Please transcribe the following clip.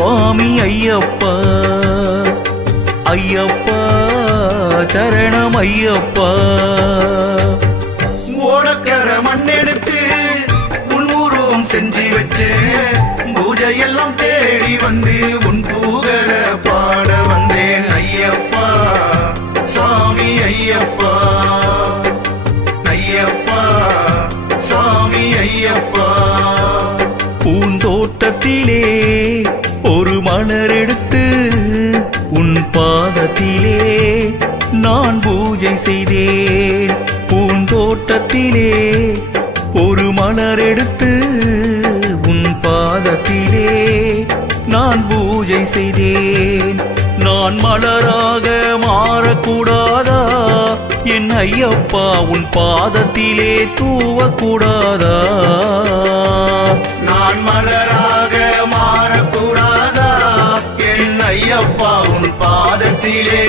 சுவாமி ஐயப்பா ஐயப்பா சரணம் ஐயப்பா. ஓடக்கர மண்ணெடுத்து உன் உருவம் செஞ்சு வச்சு பூஜையெல்லாம் தேடி வந்து உன் பூகர பாட வந்தேன் ஐயப்பா சாமி ஐயப்பா ஐயப்பா சாமி ஐயப்பா. பூந்தோட்டத்திலே ஒரு மலர் எடுத்து உன் பாதத்திலே நான் பூஜை செய்தேன். பூந்தோட்டத்திலே ஒரு மலர் எடுத்து உன் பாதத்திலே நான் பூஜை செய்தேன். நான் மலராக மாறக்கூடாதா என் ஐயப்பா உன் பாதத்திலே தூவக்கூடாதா? நான் மலராக மாறக்கூடாதா என் ஐயப்பா உன் பாதத்திலே